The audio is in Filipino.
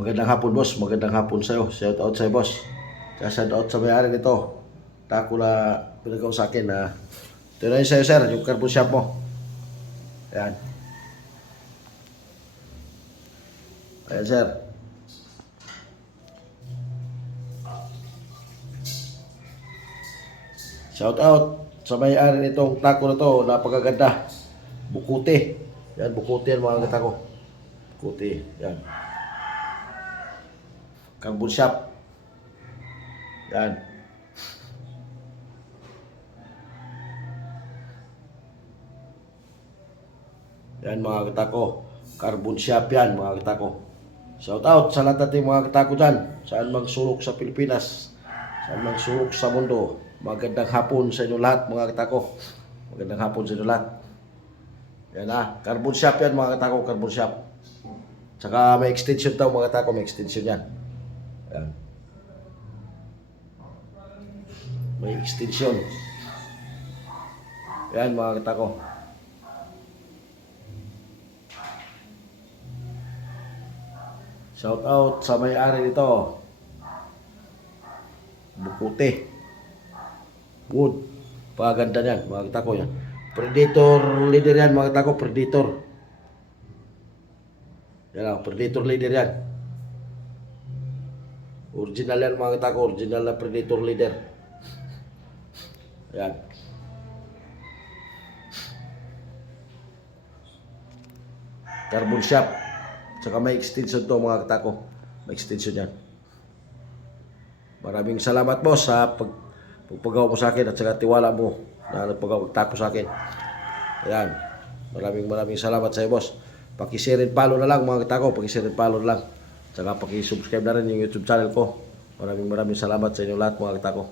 Magandang hapon, boss. Magandang hapon sa'yo. Shout out sa'yo, boss. Shout out sa may-ari nito. Tako na pinagaw sa akin na ito na yun sa'yo, sir. Yung carbon shop mo. Ayan. Ayan, sir. Shout out sa may-ari nitong tako na to. Napakaganda. Bukuti. Yan, bukuti yan mga katako. Bukuti. Yan. Carbon shop. Yan. Yan mga katako. Carbon shop yan mga katako. Shout out sa lahat natin mga katako dyan. Saan mang sulok sa Pilipinas. Saan mang sulok sa mundo. Magandang hapon sa inyo lahat mga katako. Magandang hapon sa inyo lahat. Yan na. Carbon shop yan mga katako. Carbon shop. Tsaka may extension daw mga katako. May extension yan. Yan. May extension. Yan mga katako. Shout out sa may-ari nito. Bukuti. Wood. Paganda niyan mga katako yan. Predator leader yan mga katako. Predator. Yan ang predator leader yan. Original yan mga katako, original na predator leader. Ayan. Carbon shop. Saka may extension to mga katako. May extension yan. Maraming salamat boss sa pagpagawa mo sa akin at saka tiwala mo na nagpagtako sa akin. Ayan. Maraming salamat sa iyo boss. Paki-share and follow na lang mga katako. Paki-share and follow na lang. Saka paki-subscribe na rin yung YouTube channel ko. Maraming salamat sa inyo lahat mga katako.